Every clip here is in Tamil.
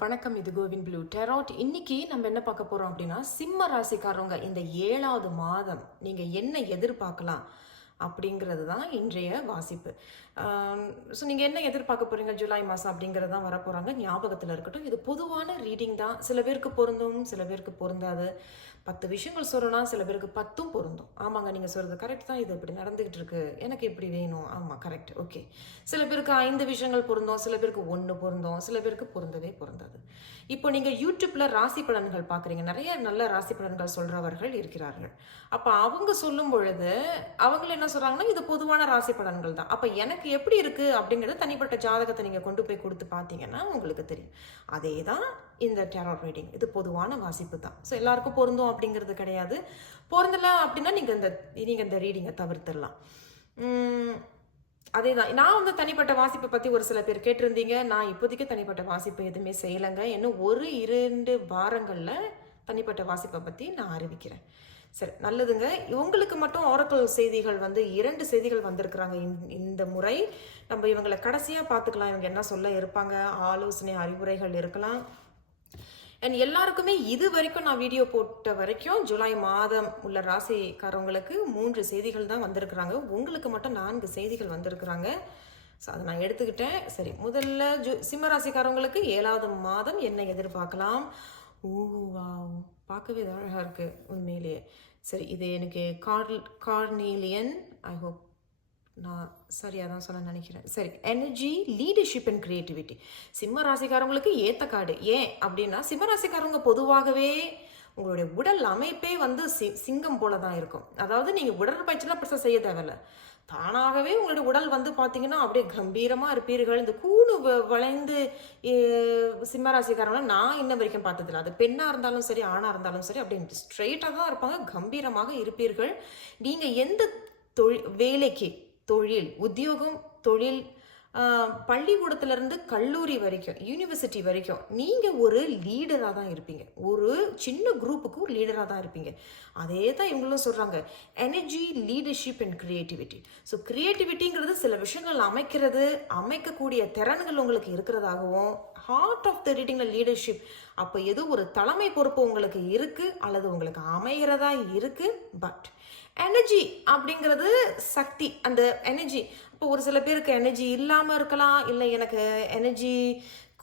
வணக்கம், இது கோவின் ப்ளூ டெராட். இன்னைக்கு நம்ம என்ன பார்க்க போறோம் அப்படின்னா, சிம்ம ராசிக்காரவங்க இந்த 7வது மாதம் நீங்க என்ன எதிர்பார்க்கலாம் அப்படிங்கிறது தான் இன்றைய வாசிப்பு. ஸோ நீங்கள் என்ன எதிர்பார்க்க போறீங்க ஜூலை மாதம் அப்படிங்கிறது தான் வரப்போகிறாங்க. ஞாபகத்தில் இருக்கட்டும், இது பொதுவான ரீடிங் தான். சில பேருக்கு பொருந்தும், சில பேருக்கு பொருந்தாது. 10 விஷயங்கள் சொல்லணும்னா சில பேருக்கு 10ம் பொருந்தும். ஆமாங்க, நீங்கள் சொல்கிறது கரெக்ட் தான், இது இப்படி நடந்துகிட்டு இருக்கு, எனக்கு இப்படி வேணும். ஆமாம், கரெக்ட், ஓகே. சில பேருக்கு 5 விஷயங்கள் பொருந்தும், சில பேருக்கு 1 பொருந்தும், சில பேருக்கு பொருந்தவே பொருந்தாது. இப்போ நீங்கள் யூடியூப்பில் ராசி பலன்கள் பார்க்குறீங்க, நிறைய நல்ல ராசி பலன்கள் சொல்கிறவர்கள் இருக்கிறார்கள். அப்போ அவங்க சொல்லும் பொழுது அவங்கள என்ன சொல்கிறாங்கன்னா, இது பொதுவான ராசி பலன்கள் தான். அப்போ எனக்கு எப்படி இருக்குது அப்படிங்கிறது தனிப்பட்ட ஜாதகத்தை நீங்கள் கொண்டு போய் கொடுத்து பார்த்தீங்கன்னா உங்களுக்கு தெரியும். அதே தான் இந்த டெராட் ரீடிங், இது பொதுவான வாசிப்பு தான். ஸோ எல்லாருக்கும் பொருந்தும் அப்படிங்கிறது கிடையாது. பொருந்தலை அப்படின்னா நீங்கள் இந்த ரீடிங்கை தவிர்த்துடலாம். அதே தான். நான் வந்து தனிப்பட்ட வாசிப்பை பற்றி ஒரு சில பேர் கேட்டிருந்தீங்க. நான் இப்போதைக்கு தனிப்பட்ட வாசிப்பு எதுவுமே செய்யலைங்க. இன்னும் 1-2 வாரங்களில் தனிப்பட்ட வாசிப்பை பற்றி நான் அறிவிக்கிறேன். சரி, நல்லதுங்க. இவங்களுக்கு மட்டும் ஆரக்கிள் செய்திகள் வந்து 2 செய்திகள் வந்திருக்கிறாங்க இந்த முறை. நம்ம இவங்களை கடைசியாக பார்த்துக்கலாம், இவங்க என்ன சொல்ல இருப்பாங்க, ஆலோசனை அறிவுரைகள் இருக்கலாம். அண்ட் எல்லாருக்குமே இது வரைக்கும் நான் வீடியோ போட்ட வரைக்கும் ஜூலை மாதம் உள்ள ராசிக்காரவங்களுக்கு 3 செய்திகள் தான் வந்திருக்கிறாங்க. உங்களுக்கு மட்டும் 4 செய்திகள் வந்திருக்கிறாங்க. ஸோ அதை நான் எடுத்துக்கிட்டேன். சரி, முதல்ல சிம்ம ராசிக்காரவங்களுக்கு 7வது மாதம் என்ன எதிர்பார்க்கலாம். வாவ், பார்க்கவே அழகாக இருக்குது உண்மையிலேயே. சரி, இது எனக்கு கார்னேலியன், ஐ ஹோப் நான் சரியாக தான் சொல்ல நினைக்கிறேன். சரி, எனர்ஜி, லீடர்ஷிப் அண்ட் கிரியேட்டிவிட்டி. சிம்ம ராசிக்காரவங்களுக்கு ஏற்ற கார்டு. ஏன் அப்படின்னா, சிம்ம ராசிக்காரவங்க பொதுவாகவே உங்களுடைய உடல் அமைப்பே வந்து சிங்கம் போல தான் இருக்கும். அதாவது நீங்கள் உடற்பயிற்சிலாம் பெருசாக செய்ய தேவையில்ல, தானாகவே உங்களுடைய உடல் வந்து பார்த்தீங்கன்னா அப்படியே கம்பீரமாக இருப்பீர்கள். இந்த கூணு வளைந்து சிம்மராசிக்காரங்களை நான் இன்ன வரைக்கும் பார்த்ததில்ல. அது பெண்ணாக இருந்தாலும் சரி, ஆணாக இருந்தாலும் சரி, அப்படி ஸ்ட்ரெயிட்டாக தான் இருப்பாங்க, கம்பீரமாக இருப்பீர்கள். நீங்கள் எந்த வேலைக்கு, தொழில், உத்தியோகம், தொழில், பள்ளிக்கூடத்துலேருந்து கல்லூரி வரைக்கும், யூனிவர்சிட்டி வரைக்கும் நீங்கள் ஒரு லீடராக தான் இருப்பீங்க. ஒரு சின்ன குரூப்புக்கு ஒரு லீடராக தான் இருப்பீங்க. அதே தான் இவங்களும் சொல்கிறாங்க, energy, leadership and creativity. So கிரியேட்டிவிட்டிங்கிறது சில விஷயங்கள் அமைக்கக்கூடிய திறன்கள் உங்களுக்கு இருக்கிறதாகவும், ஹார்ட் ஆஃப் த ரீடிங்கில் லீடர்ஷிப், அப்போ ஏதோ ஒரு தலைமை பொறுப்பு உங்களுக்கு இருக்குது அல்லது உங்களுக்கு அமைகிறதா இருக்குது. பட் எனர்ஜி அப்படிங்கிறது சக்தி, அந்த எனர்ஜி. இப்போ ஒரு சில பேருக்கு எனர்ஜி இல்லாமல் இருக்கலாம், இல்லை எனக்கு எனர்ஜி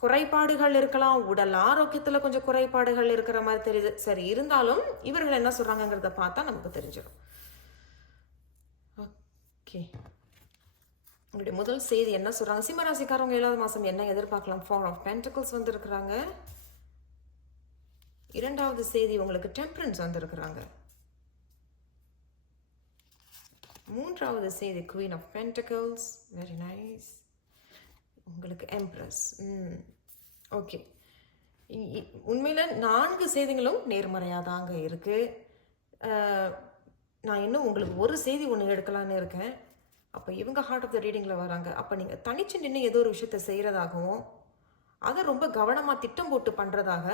குறைபாடுகள் இருக்கலாம், உடல் ஆரோக்கியத்தில் கொஞ்சம் குறைபாடுகள் இருக்கிற மாதிரி தெரியுது. சரி, இருந்தாலும் இவர்கள் என்ன சொல்கிறாங்கங்கிறத பார்த்தா நமக்கு தெரிஞ்சிடும். ஓகே, உங்களுடைய முதல் செய்தி என்ன சொல்கிறாங்க. சிம்மராசிக்காரவங்க 7வது மாதம் என்ன எதிர்பார்க்கலாம். 4 ஆஃப் பென்டக்கிள்ஸ் வந்திருக்கிறாங்க. 2வது செய்தி உங்களுக்கு டெம்பரன்ஸ் வந்திருக்கிறாங்க. 3வது செய்தி queen of pentacles, very nice. உங்களுக்கு எம்ப்ரஸ். ஓகே, உண்மையில் 4 செய்திகளும் நேர்மறையாக தாங்க இருக்குது. நான் இன்னும் உங்களுக்கு ஒரு செய்தி ஒன்று எடுக்கலான்னு இருக்கேன். அப்போ இவங்க ஹார்ட் ஆஃப் த ரீடிங்கில் வராங்க. அப்போ நீங்கள் தனிச்சு நின்று ஏதோ ஒரு விஷயத்தை செய்கிறதாகவும், அதை ரொம்ப கவனமாக திட்டம் போட்டு பண்ணுறதாக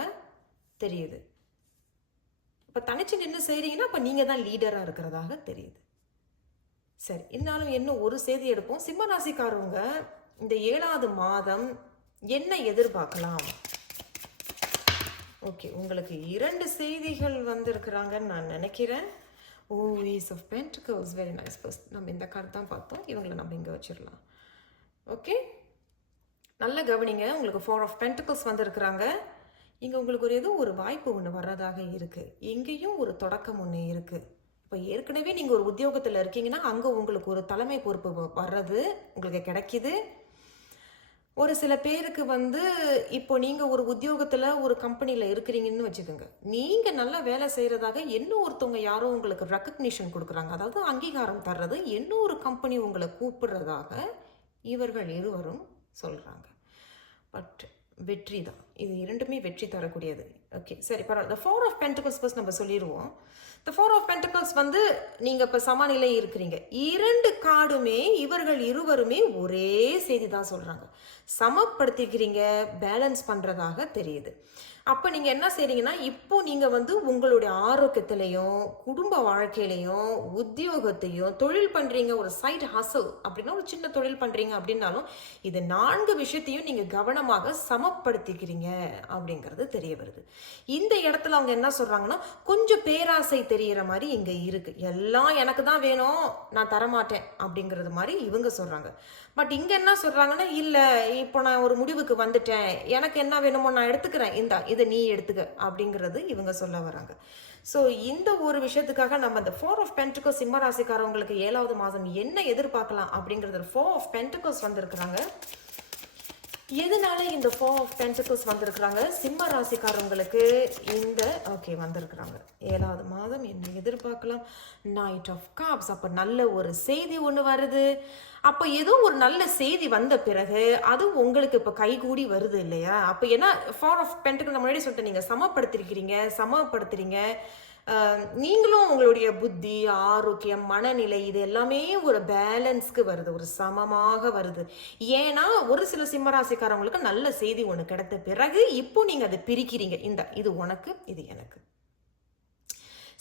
தெரியுது. இப்போ தனிச்சு நின்று செய்கிறீங்கன்னா அப்போ நீங்கள் தான் லீடராக இருக்கிறதாக தெரியுது. சரி, இருந்தாலும் இன்னும் ஒரு செய்தி எடுப்போம். சிம்ம ராசிக்காரவங்க இந்த 7வது மாதம் என்ன எதிர்பார்க்கலாம். ஓகே, உங்களுக்கு 2 செய்திகள் வந்திருக்கிறாங்கன்னு நான் நினைக்கிறேன். Oh, ace of pentacles, very nice. First நம்ம இந்த கார்டு தான் பார்த்தோம், இவங்களை நம்ம இங்கே வச்சிடலாம். ஓகே, நல்ல கவனிங்க. உங்களுக்கு 4 ஆஃப் பென்டக்கிள்ஸ் வந்திருக்கிறாங்க. இங்கே உங்களுக்கு ஏதோ ஒரு வாய்ப்பு ஒன்று வர்றதாக இருக்குது. எங்கேயும் ஒரு தொடக்கம் ஒன்று இருக்குது. இப்போ ஏற்கனவே நீங்கள் ஒரு உத்தியோகத்தில் இருக்கீங்கன்னா அங்கே உங்களுக்கு ஒரு தலைமை பொறுப்பு வர்றது உங்களுக்கு கிடைக்கிது. ஒரு சில பேருக்கு வந்து இப்போ நீங்கள் ஒரு உத்தியோகத்தில் ஒரு கம்பெனியில் இருக்கிறீங்கன்னு வச்சுக்கோங்க, நீங்கள் நல்லா வேலை செய்கிறதாக இன்னும் ஒருத்தவங்க யாரோ உங்களுக்கு ரெக்கக்னிஷன் கொடுக்குறாங்க, அதாவது அங்கீகாரம் தர்றது, இன்னொரு கம்பெனி உங்களை கூப்பிடுறதாக இவர்கள் இருவரும் சொல்கிறாங்க. பட் வெற்றி தான், இது 2மே வெற்றி தரக்கூடியது. ஓகே, சரி பரவாயில்ல. The 4 of Pentacles ஃபர்ஸ்ட் நம்ம சொல்லிடுவோம். The 4 of Pentacles வந்து நீங்கள் இப்போ சமநிலை இருக்கிறீங்க. 2 கார்டுமே இவர்கள் இருவருமே ஒரே செய்தி தான் சொல்கிறாங்க. சமப்படுத்திக்கிறீங்க, பேலன்ஸ் பண்ணுறதாக தெரியுது. அப்போ நீங்கள் என்ன செய்கிறீங்கன்னா, இப்போ நீங்கள் வந்து உங்களுடைய ஆரோக்கியத்திலையும் குடும்ப வாழ்க்கையிலையும் உத்தியோகத்தையும் தொழில் பண்ணுறீங்க, ஒரு சைட் ஹசல் அப்படின்னா ஒரு சின்ன தொழில் பண்ணுறீங்க அப்படின்னாலும் இது 4 விஷயத்தையும் நீங்கள் கவனமாக சமப்படுத்திக்கிறீங்க அப்படிங்கிறது தெரிய வருது. இந்த இடத்துல அவங்க என்ன சொல்கிறாங்கன்னா, கொஞ்சம் பேராசை தெரிகிற மாதிரி இங்கே இருக்குது. எல்லாம் எனக்கு தான் வேணும், நான் தரமாட்டேன் அப்படிங்கிறது மாதிரி இவங்க சொல்கிறாங்க. பட் இங்கே என்ன சொல்கிறாங்கன்னா, இல்லை இப்போ நான் ஒரு முடிவுக்கு வந்துட்டேன், எனக்கு என்ன வேணுமோ நான் எடுத்துக்கிறேன், இதை நீ எடுத்துக்க அப்படிங்கிறது இவங்க சொல்ல வராங்க. ஸோ இந்த ஒரு விஷயத்துக்காக நம்ம இந்த 4 of Pentacles சிம்ம ராசிக்காரவங்களுக்கு 7வது மாதம் என்ன எதிர்பார்க்கலாம் அப்படிங்கிறது 4 of Pentacles வந்திருக்கிறாங்க. எதனால இந்த 4 of Pentacles வந்திருக்கிறாங்க சிம்ம ராசிக்காரவங்களுக்கு இந்த வந்திருக்கிறாங்க 7வது மாதம் என்ன எதிர்பார்க்கலாம்? Knight of Cups. அப்போ நல்ல ஒரு செய்தி ஒன்று வருது. அப்போ ஏதோ ஒரு நல்ல செய்தி வந்த பிறகு அது உங்களுக்கு இப்போ கைகூடி வருது இல்லையா? அப்போ ஏன்னா 4 of Pentacles முன்னாடி சொல்லிட்டு நீங்கள் சமப்படுத்துறீங்க. நீங்களும் உங்களுடைய புத்தி, ஆரோக்கியம், மனநிலை இது எல்லாமே ஒரு பேலன்ஸ்க்கு வருது, ஒரு சமமாக வருது. ஏன்னா ஒரு சில சிம்மராசிக்காரவங்களுக்கு நல்ல செய்தி ஒன்று கிடைத்த பிறகு இப்போ நீங்கள் அதை பிரிக்கிறீங்க. இது உனக்கு, இது எனக்கு.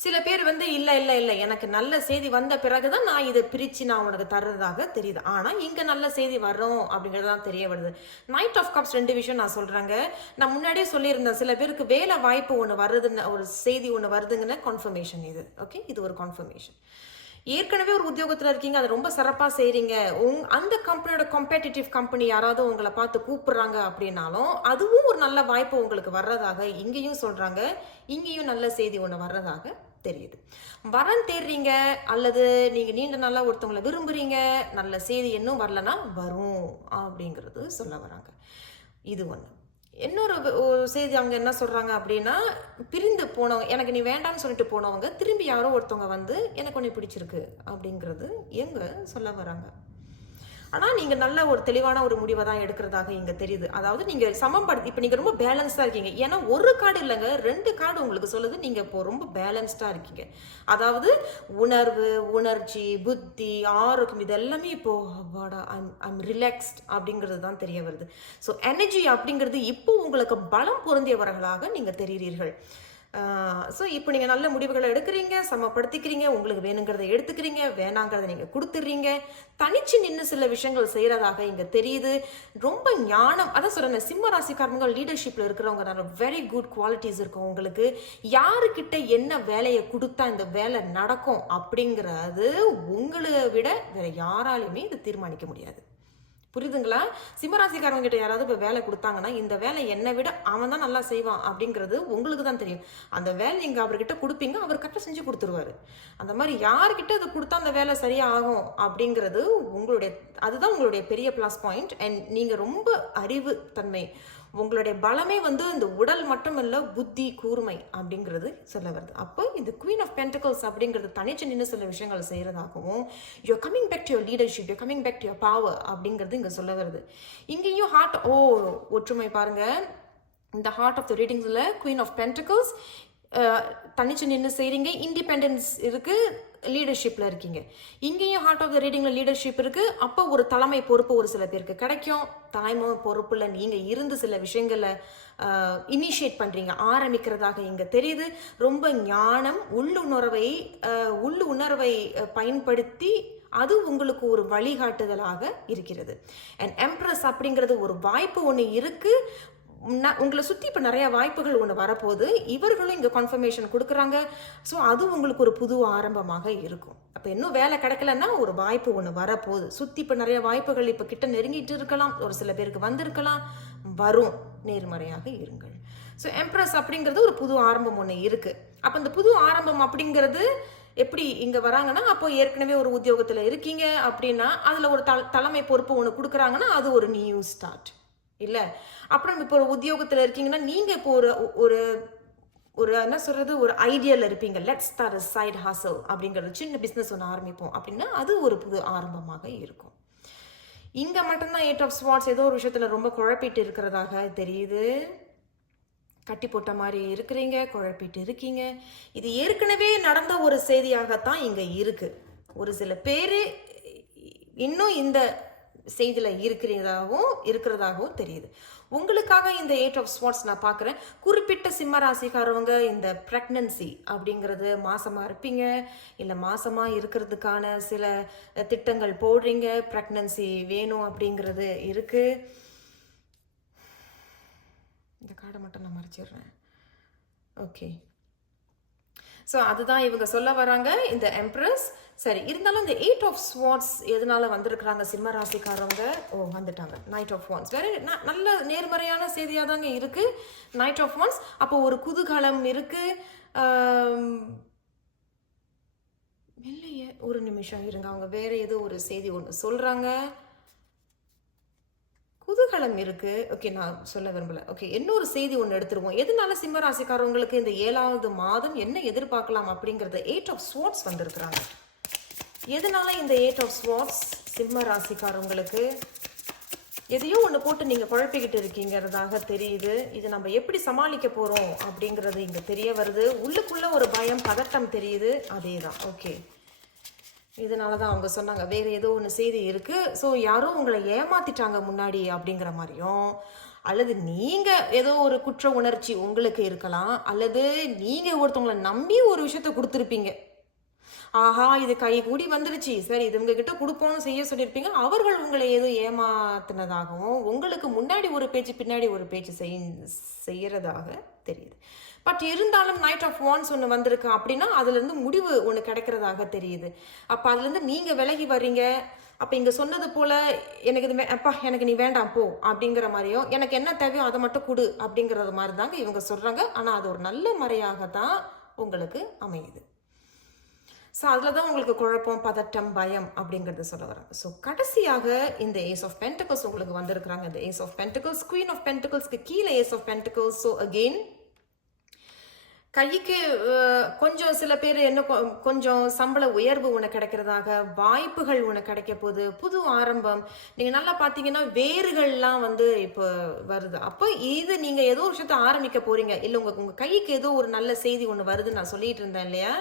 சில பேர் வந்து இல்லை எனக்கு நல்ல செய்தி வந்த பிறகுதான் நான் இதை பிரித்து நான் உனக்கு தர்றதாக தெரியுது. ஆனால் இங்கே நல்ல செய்தி வரும் அப்படிங்கிறது தான் தெரிய வருது. Knight of Cups 2 விஷயம் நான் சொல்கிறேங்க. நான் முன்னாடியே சொல்லியிருந்தேன், சில பேருக்கு வேலை வாய்ப்பு ஒன்று வருதுன்னு, ஒரு செய்தி ஒன்று வருதுங்கன்னு கன்ஃபர்மேஷன் இது. ஓகே, இது ஒரு கன்ஃபர்மேஷன். ஏற்கனவே ஒரு உத்தியோகத்தில் இருக்கீங்க, அதை ரொம்ப சிறப்பாக செய்கிறீங்க, அந்த கம்பெனியோட காம்பேட்டிட்டிவ் கம்பெனி யாராவது உங்களை பார்த்து கூப்பிடுறாங்க அப்படின்னாலும் அதுவும் ஒரு நல்ல வாய்ப்பு உங்களுக்கு வர்றதாக இங்கேயும் சொல்கிறாங்க. இங்கேயும் நல்ல செய்தி ஒன்று வர்றதாக தெரியுது. வரன் தேடுறீங்க அல்லது நீங்கள் நீண்ட நாளாக ஒருத்தவங்களை விரும்புகிறீங்க, நல்ல செய்தி இன்னும் வரலன்னா வரும் அப்படிங்கிறது சொல்ல வராங்க. இது ஒன்று. இன்னொரு செய்தி அவங்க என்ன சொல்கிறாங்க அப்படின்னா, பிரிந்து போனவங்க, எனக்கு நீ வேண்டாம்னு சொல்லிட்டு போனவங்க திரும்பி யாரோ ஒருத்தவங்க வந்து எனக்கு ஒன்று பிடிச்சிருக்கு அப்படிங்கிறது எங்கே சொல்ல வராங்க. ஆனால் நீங்கள் நல்ல ஒரு தெளிவான ஒரு முடிவை தான் எடுக்கிறதாக இங்கே தெரியுது. அதாவது நீங்கள் இப்போ நீங்கள் ரொம்ப பேலன்ஸ்டாக இருக்கீங்க. ஏன்னா ஒரு கார்டு இல்லைங்க, 2 கார்டு உங்களுக்கு சொல்லுது நீங்கள் இப்போ ரொம்ப பேலன்ஸ்டாக இருக்கீங்க. அதாவது உணர்வு, உணர்ச்சி, புத்தி, ஆரோக்கியம் இது எல்லாமே இப்போ ஐம் ரிலாக்ஸ்ட் அப்படிங்கிறது தான் தெரிய வருது. ஸோ எனர்ஜி அப்படிங்கிறது இப்போ உங்களுக்கு பலம் பொருந்தியவர்களாக நீங்கள் தெரிகிறீர்கள். ஸோ இப்போ நீங்கள் நல்ல முடிவுகளை எடுக்கிறீங்க, சமப்படுத்திக்கிறீங்க, உங்களுக்கு வேணுங்கிறத எடுத்துக்கிறீங்க, வேணாங்கிறத நீங்கள் கொடுத்துட்றீங்க, தனிச்சு நின்று சில விஷயங்கள் செய்கிறதாக இங்கே தெரியுது. ரொம்ப ஞானம், அதான் சொல்கிறேன், சிம்ம ராசிக்காரங்க லீடர்ஷிப்பில் இருக்கிறவங்க வெரி குட் குவாலிட்டிஸ் இருக்கும் உங்களுக்கு. யாருக்கிட்ட என்ன வேலையை கொடுத்தா இந்த வேலை நடக்கும் அப்படிங்கிறது உங்களை விட வேற யாராலையுமே இது தீர்மானிக்க முடியாது. புரியுதுங்களா? சிம்மராசிக்காரங்க கிட்ட யாராவது இப்போ வேலை கொடுத்தாங்கன்னா இந்த வேலை என்னை விட அவன் தான் நல்லா செய்வான் அப்படிங்கிறது உங்களுக்கு தான் தெரியும். அந்த வேலை நீங்கள் அவர்கிட்ட கொடுப்பீங்க, அவர் கரெக்டாக செஞ்சு கொடுத்துருவாரு. அந்த மாதிரி யார்கிட்ட அது கொடுத்தா அந்த வேலை சரியாக ஆகும் அப்படிங்கிறது அதுதான் உங்களுடைய பெரிய ப்ளஸ் பாயிண்ட். அண்ட் நீங்கள் ரொம்ப அறிவு தன்மை, உங்களுடைய பலமே வந்து இந்த உடல் மட்டும் இல்லை, புத்தி கூர்மை அப்படிங்கிறது சொல்ல வருது. அப்போ இந்த குவீன் ஆஃப் பென்டக்கிள்ஸ் அப்படிங்கிறது தனிச்சு நின்று சில விஷயங்கள் செய்கிறதாகவும், you're coming back to your leadership, you're coming back to your power அப்படிங்கிறது இங்கே சொல்ல வருது. இங்கேயும் ஒற்றுமை பாருங்க. இந்த ஹார்ட் ஆஃப் த ரீடிங்ஸில் குவீன் ஆஃப் பென்டக்கிள்ஸ் தனிச்சு நின்று செய்கிறீங்க, இண்டிபெண்டன்ஸ் இருக்குது, லீடர்ஷிப்பில் இருக்கீங்க. இங்கேயும் ஹார்ட் ஆஃப் த ரீடிங்கில் லீடர்ஷிப் இருக்குது. அப்போ ஒரு தலைமை பொறுப்பு ஒரு சில பேருக்கு கிடைக்கும். தலைமை பொறுப்பில் நீங்கள் இருந்து சில விஷயங்களை இனிஷியேட் பண்ணுறீங்க, ஆரம்பிக்கிறதாக இங்கே தெரியுது. ரொம்ப ஞானம், உள்ளுணர்வை பயன்படுத்தி அது உங்களுக்கு ஒரு வழிகாட்டுதலாக இருக்கிறது. அண்ட் எம்ப்ரஸ் அப்படிங்கிறது ஒரு வாய்ப்பு ஒன்று இருக்குது. உங்களை சுற்றி இப்போ நிறைய வாய்ப்புகள் ஒன்று வரப்போகுது. இவர்களும் இங்கே கன்ஃபர்மேஷன் கொடுக்குறாங்க. ஸோ அது உங்களுக்கு ஒரு புது ஆரம்பமாக இருக்கும். அப்போ இன்னும் வேலை கிடைக்கலன்னா ஒரு வாய்ப்பு ஒன்று வரப்போகுது. சுற்றி இப்போ நிறைய வாய்ப்புகள் இப்போ கிட்ட நெருங்கிட்டு இருக்கலாம், ஒரு சில பேருக்கு வந்திருக்கலாம், வரும். நேர்மறையாக இருங்கள். ஸோ எம்ப்ரஸ் அப்படிங்கிறது ஒரு புது ஆரம்பம் ஒன்று இருக்குது. அப்போ இந்த புது ஆரம்பம் அப்படிங்கிறது எப்படி இங்கே வராங்கன்னா, அப்போ ஏற்கனவே ஒரு உத்தியோகத்தில் இருக்கீங்க அப்படின்னா அதில் ஒரு தலைமை பொறுப்பு ஒன்று கொடுக்குறாங்கன்னா அது ஒரு நியூ ஸ்டார்ட் இல்லை. அப்புறம் இப்போ ஒரு உத்தியோகத்தில் இருக்கீங்கன்னா நீங்கள் இப்போ ஒரு என்ன சொல்கிறது, ஒரு ஐடியாவில் இருப்பீங்க. லெட்ஸ் ஸ்டார்ட் அ சைட் ஹசல் அப்படிங்கிறது, சின்ன பிஸ்னஸ் ஒன்று ஆரம்பிப்போம் அப்படின்னா அது ஒரு புது ஆரம்பமாக இருக்கும். இங்கே மட்டும்தான் 8 of Swords ஏதோ ஒரு விஷயத்தில் ரொம்ப குழப்பிட்டு இருக்கிறதாக தெரியுது. கட்டி போட்ட மாதிரி இருக்கிறீங்க, குழப்பிட்டு இருக்கீங்க. இது ஏற்கனவே நடந்த ஒரு செய்தியாகத்தான் இங்க இருக்கு. ஒரு சில பேர் இன்னும் இந்த செய்தியில் இருக்கிறதாகவும் தெரியுது. உங்களுக்காக இந்த 8 of Swords நான் பார்க்குறேன். குறிப்பிட்ட சிம்ம ராசிக்காரவங்க இந்த ப்ரெக்னன்சி அப்படிங்கிறது, மாசமாக இருப்பீங்க இல்லை மாசமாக இருக்கிறதுக்கான சில திட்டங்கள் போடுறீங்க, ப்ரெக்னன்சி வேணும் அப்படிங்கிறது இருக்குது. இந்த கார்டை மட்டும் நான் மறைச்சிடுறேன். ஓகே, ஸோ அதுதான் இவங்க சொல்ல வராங்க, இந்த எம்ப்ரஸ். சரி, இருந்தாலும் இந்த 8 of Swords எதனால வந்திருக்கிறாங்க சிம்ம ராசிக்காரவங்க? வந்துட்டாங்க Knight of Wands. வேற நல்ல நேர்மறையான செய்தியாக தாங்க இருக்கு Knight of Wands. அப்போ ஒரு குதூகலம் இருக்கு. இல்லையே, ஒரு நிமிஷம் இருங்க, அவங்க வேற ஏதோ ஒரு செய்தி ஒன்று சொல்றாங்க. குதூகலம் இருக்கு. ஓகே, நான் சொல்ல விரும்பல. ஓகே, இன்னொரு செய்தி ஒன்று எடுத்துருவோம். எதனால சிம்ம ராசிக்காரவங்களுக்கு இந்த 7வது மாதம் என்ன எதிர்பார்க்கலாம் அப்படிங்கறது 8 of Swords வந்திருக்கிறாங்க. எதனால இந்த 8 of Swords சிம்ம ராசிக்காரவங்களுக்கு எதையோ ஒன்று போட்டு நீங்க குழப்பிக்கிட்டு இருக்கீங்கிறதாக தெரியுது. இது நம்ம எப்படி சமாளிக்க போறோம் அப்படிங்கிறது இங்க தெரிய வருது. உள்ளுக்குள்ள ஒரு பயம், பதட்டம் தெரியுது. அதே தான். ஓகே, இதனால தான் அவங்க சொன்னாங்க வேற ஏதோ ஒன்று செய்தி இருக்கு. ஸோ யாரோ உங்களை ஏமாத்திட்டாங்க முன்னாடி அப்படிங்கிற மாதிரியும், அல்லது நீங்க ஏதோ ஒரு குற்ற உணர்ச்சி உங்களுக்கு இருக்கலாம், அல்லது நீங்க ஒருத்தவங்களை நம்பி ஒரு விஷயத்த கொடுத்துருப்பீங்க. ஆஹா, இது கை கூடி வந்துருச்சு, சரி இது உங்ககிட்ட கொடுப்போம்னு செய்ய சொல்லியிருப்பீங்க. அவர்கள் உங்களை ஏதோ ஏமாத்தினதாகவும், உங்களுக்கு முன்னாடி ஒரு பேச்சு பின்னாடி ஒரு பேச்சு செய்யறதாக தெரியுது. பட் இருந்தாலும் Knight of Wands ஒன்று வந்திருக்கு அப்படின்னா அதுலேருந்து முடிவு ஒன்று கிடைக்கிறதாக தெரியுது. அப்போ அதுலேருந்து நீங்கள் விலகி வர்றீங்க. அப்போ இங்கே சொன்னது போல் எனக்கு இது அப்பா எனக்கு நீ வேண்டாம் போ அப்படிங்கிற மாதிரியும், எனக்கு என்ன தேவையோ அதை மட்டும் கொடு அப்படிங்கிறது மாதிரி தாங்க இவங்க சொல்கிறாங்க. ஆனால் அது ஒரு நல்ல முறையாக தான் உங்களுக்கு அமையுது. ஸோ அதில் தான் உங்களுக்கு குழப்பம், பதட்டம், பயம் அப்படிங்கிறது சொல்ல வராங்க. ஸோ கடைசியாக இந்த Ace of Pentacles உங்களுக்கு வந்திருக்கிறாங்க. இந்த Ace of Pentacles, Queen of Pentaclesக்கு கீழே Ace of Pentacles. So again கைக்கு கொஞ்சம் சில பேர் என்ன கொஞ்சம் சம்பள உயர்வு உனக்கு கிடைக்கிறதாக, வாய்ப்புகள் உனக்கு கிடைக்க போகுது, புது ஆரம்பம். நீங்கள் நல்லா பார்த்தீங்கன்னா வேர்கள்லாம் இப்போ வருது. அப்போ இது நீங்கள் ஏதோ ஒரு விஷயத்த ஆரம்பிக்க போறீங்க, இல்லை உங்கள் கைக்கு ஏதோ ஒரு நல்ல செய்தி ஒன்று வருதுன்னு நான் சொல்லிட்டு இருந்தேன் இல்லையா,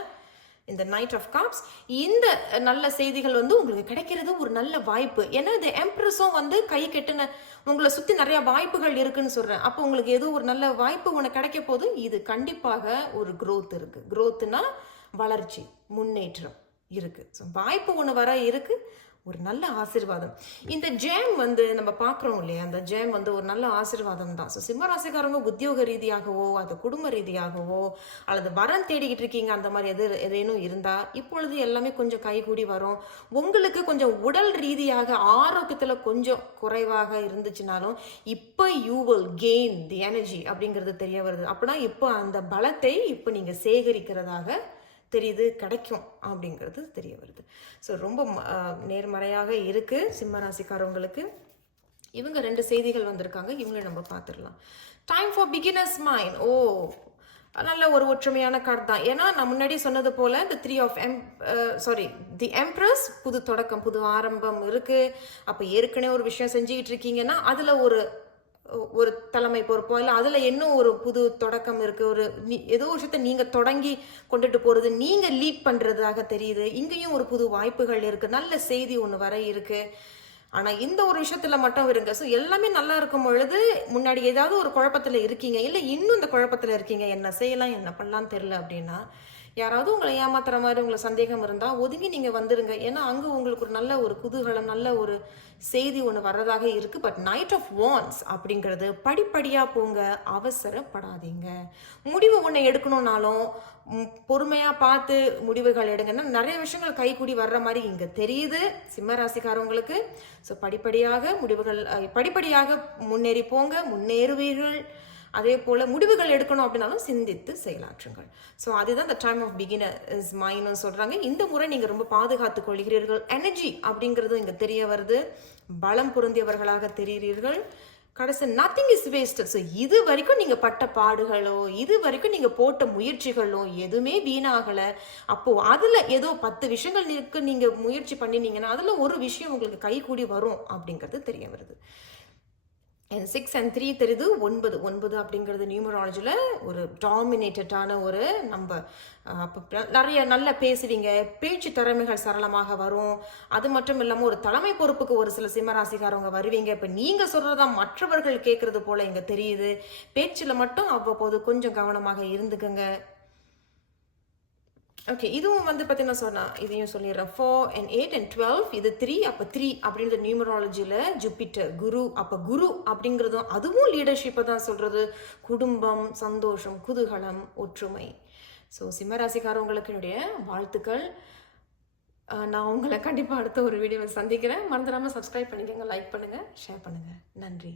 இந்த Knight of Cups. இந்த நல்ல செய்திகள் உங்களுக்கு கிடைக்கிறது ஒரு நல்ல வாய்ப்பு. ஏன்னா இந்த எம்ப்ரஸும் கை கெட்டுன உங்களை சுற்றி நிறைய வாய்ப்புகள் இருக்குன்னு சொல்கிறேன். அப்போ உங்களுக்கு ஏதோ ஒரு நல்ல வாய்ப்பு ஒன்று கிடைக்க போது. இது கண்டிப்பாக ஒரு growth இருக்குது. growthனா வளர்ச்சி, முன்னேற்றம் இருக்குது. ஸோ வாய்ப்பு ஒன்று வர இருக்குது, ஒரு நல்ல ஆசீர்வாதம். இந்த ஜேம் நம்ம பார்க்குறோம் இல்லையா, அந்த ஜேம் ஒரு நல்ல ஆசீர்வாதம் தான். ஸோ சிம்மராசிக்காரங்க உத்தியோக ரீதியாகவோ அது குடும்ப ரீதியாகவோ அல்லது வரம் தேடிக்கிட்டு இருக்கீங்க, அந்த மாதிரி எதேனும் இருந்தால் இப்பொழுது எல்லாமே கொஞ்சம் கைகூடி வரும். உங்களுக்கு கொஞ்சம் உடல் ரீதியாக ஆரோக்கியத்தில் கொஞ்சம் குறைவாக இருந்துச்சுனாலும் இப்போ you will gain the energy அப்படிங்கிறது தெரிய வருது. அப்படின்னா இப்போ அந்த பலத்தை இப்போ நீங்கள் சேகரிக்கிறதாக தெரியுது, கிடைக்கும் அப்படிங்கிறது தெரிய வருது. ஸோ ரொம்ப நேர்மறையாக இருக்குது சிம்மராசிக்காரவங்களுக்கு. இவங்க 2 செய்திகள் வந்திருக்காங்க, இவங்களை நம்ம பார்த்துடலாம். Time for beginners mind. நல்ல ஒரு ஒற்றுமையான கார்டு தான். ஏன்னா நான் முன்னாடி சொன்னது போல இந்த தி எம்ப்ரஸ், புது தொடக்கம், புது ஆரம்பம் இருக்குது. அப்போ ஏற்கனவே ஒரு விஷயம் செஞ்சுக்கிட்டு இருக்கீங்கன்னா அதில் ஒரு தலைமை பொறுப்போ இல்லை அதில் இன்னும் ஒரு புது தொடக்கம் இருக்குது. ஏதோ ஒரு விஷயத்தை நீங்கள் தொடங்கி கொண்டுட்டு போகிறது, நீங்கள் லீட் பண்ணுறதாக தெரியுது. இங்கேயும் ஒரு புது வாய்ப்புகள் இருக்குது, நல்ல செய்தி ஒன்று வர இருக்குது. ஆனால் இந்த ஒரு விஷயத்தில் மட்டும் இருங்க. ஸோ எல்லாமே நல்லா இருக்கும் பொழுது முன்னாடி ஏதாவது ஒரு குழப்பத்தில் இருக்கீங்க, இல்லை இன்னும் இந்த குழப்பத்தில் இருக்கீங்க, என்ன செய்யலாம் என்ன பண்ணலான்னு தெரில அப்படின்னா, யாராவது உங்களை ஏமாத்துற மாதிரி உங்களுக்கு சந்தேகம் இருந்தால் ஒதுங்கி நீங்கள் வந்துடுங்க. ஏன்னா அங்கே உங்களுக்கு ஒரு நல்ல ஒரு குதூகலம், நல்ல ஒரு செய்தி ஒன்று வர்றதாக இருக்குது. பட் Knight of Wands அப்படிங்கிறது படிப்படியாக போங்க, அவசரப்படாதீங்க. முடிவு ஒன்று எடுக்கணும்னாலும் பொறுமையாக பார்த்து முடிவுகள் எடுங்கன்னா நிறைய விஷயங்கள் கைகூடி வர்ற மாதிரி இங்கே தெரியுது சிம்மராசிக்காரவங்களுக்கு. ஸோ படிப்படியாக முன்னேறி போங்க, முன்னேறுவீர்கள். அதே போல் முடிவுகள் எடுக்கணும் அப்படின்னாலும் சிந்தித்து செயலாற்றுங்கள். ஸோ அதுதான் இந்த டைம் ஆஃப் பிகினர் இஸ் மைன்னு சொல்கிறாங்க. இந்த முறை நீங்கள் ரொம்ப பாதுகாத்து கொள்கிறீர்கள். எனர்ஜி அப்படிங்கிறது இங்கே தெரிய வருது, பலம் பொருந்தியவர்களாக தெரிகிறீர்கள். கடைசி நத்திங் இஸ் வேஸ்டட். ஸோ இது வரைக்கும் நீங்கள் பட்ட பாடுகளோ, இது வரைக்கும் நீங்கள் போட்ட முயற்சிகளோ எதுவுமே வீணாகலை. அப்போது அதில் ஏதோ 10 விஷயங்கள் நீங்கள் முயற்சி பண்ணினீங்கன்னா அதில் ஒரு விஷயம் உங்களுக்கு கைகூடி வரும் அப்படிங்கிறது தெரிய வருது. and 6 and 3 தெரியுது 9 9 அப்படிங்கிறது நியூமராலஜியில் ஒரு டாமினேட்டடான ஒரு நம்பர். அப்போ நிறைய நல்லா பேசுவீங்க, பேச்சு திறமைகள் சரளமாக வரும். அது மட்டும் இல்லாமல் ஒரு தலைமை பொறுப்புக்கு ஒரு சில சிம்மராசிக்காரவங்க வருவீங்க. இப்போ நீங்கள் சொல்கிறதான் மற்றவர்கள் கேட்குறது போல் இங்கே தெரியுது. பேச்சில் மட்டும் அவ்வப்போது கொஞ்சம் கவனமாக இருந்துக்கங்க. ஓகே, இதுவும் வந்து பார்த்தீங்கன்னா சொன்னால் இதையும் சொல்லிடுறேன். 4 and 8 and 12 இது 3. அப்போ 3 அப்படின்ற நியூமராலஜியில் ஜூபிட்டர் குரு. அப்போ குரு அப்படிங்கிறதும் அதுவும் லீடர்ஷிப்பை தான் சொல்கிறது. குடும்பம், சந்தோஷம், குதூகலம், ஒற்றுமை. ஸோ சிம்மராசிக்காரவங்களுக்கு என்னுடைய வாழ்த்துக்கள். நான் உங்களை கண்டிப்பாக அடுத்த ஒரு வீடியோவை சந்திக்கிறேன். மறந்துடாமல் சப்ஸ்கிரைப் பண்ணிக்கோங்க, லைக் பண்ணுங்கள், ஷேர் பண்ணுங்கள். நன்றி.